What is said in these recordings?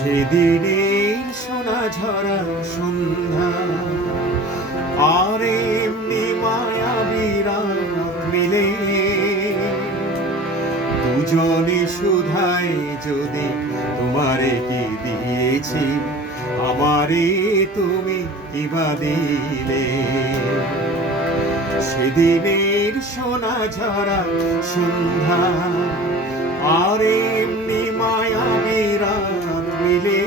সেদিনের সোনা ঝরা সন্ধ্যা আর এমনি মায়াবী রাত মিলে দুজনে শুধায় যদি তোমারে কি দিয়েছি আমারে তুমি কিবা দিলে। সেদিনের সোনা ঝরা সন্ধ্যা আর এমনি মায়াবী রাত মিলে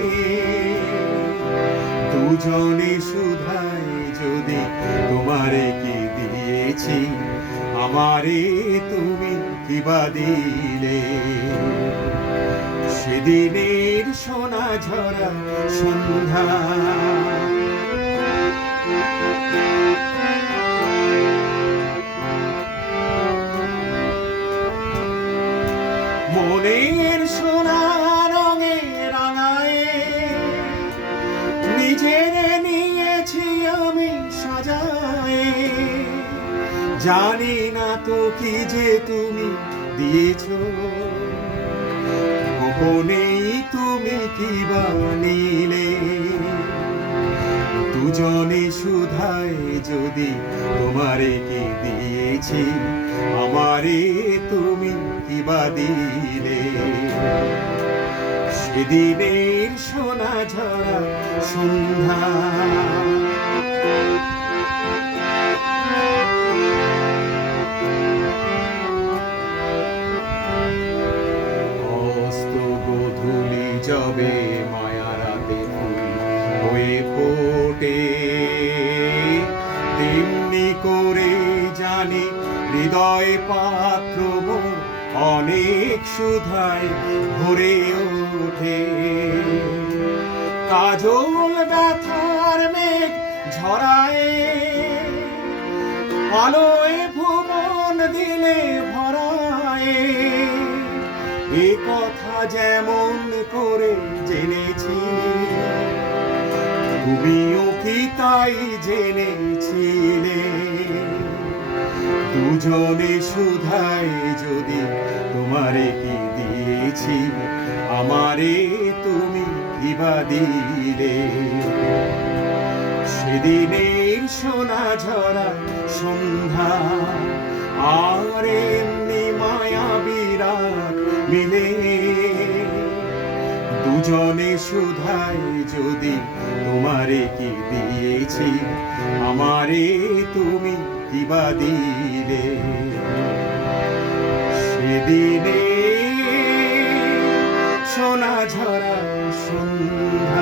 দুজনে শুধায় যদি তোমারে কি দিয়েছি আমারে তুমি কিবা দিলে। সেদিনের সোনা ঝরা সন্ধ্যা মনের সোনা রঙে রাঙায়ে নিজের নিয়েছি আমি সাজায়ে, জানি না তো কি যে তুমি দিয়েছ গোপনেই তুমি কি বানিলে। দুজনে শুধায় যদি তোমারে কি দিয়েছি আমারে তুমি কিবা দিলে। সেদিনের সোনা ঝরা সন্ধ্যা অস্ত গোধূলি যবে মায়া রাতে ফুল হয়ে ফোটে তেমনি করে জানি হৃদয় পাত্র মোর অনেক সুধায় ভরে ওঠে। কাজল ব্যথার মেঘ ঝরায় আলোয় ভুবন দিলে ভরায়, এ কথা যেমন করে জেনেছি তুমিও কি তাই জেনেছিলে। দুজনে শুধায় যদি তোমারে কি দিয়েছি আমারে তুমি কিবা দিলে। সেদিনের সোনা ঝরা সন্ধ্যা আর এমনি মায়াবী রাত মিলে দুজনে শুধায় যদি তোমারে কি দিয়েছি আমারে তুমি কিবা দিলে। সেদিনে সোনা ঝরা সন্ধ্যা।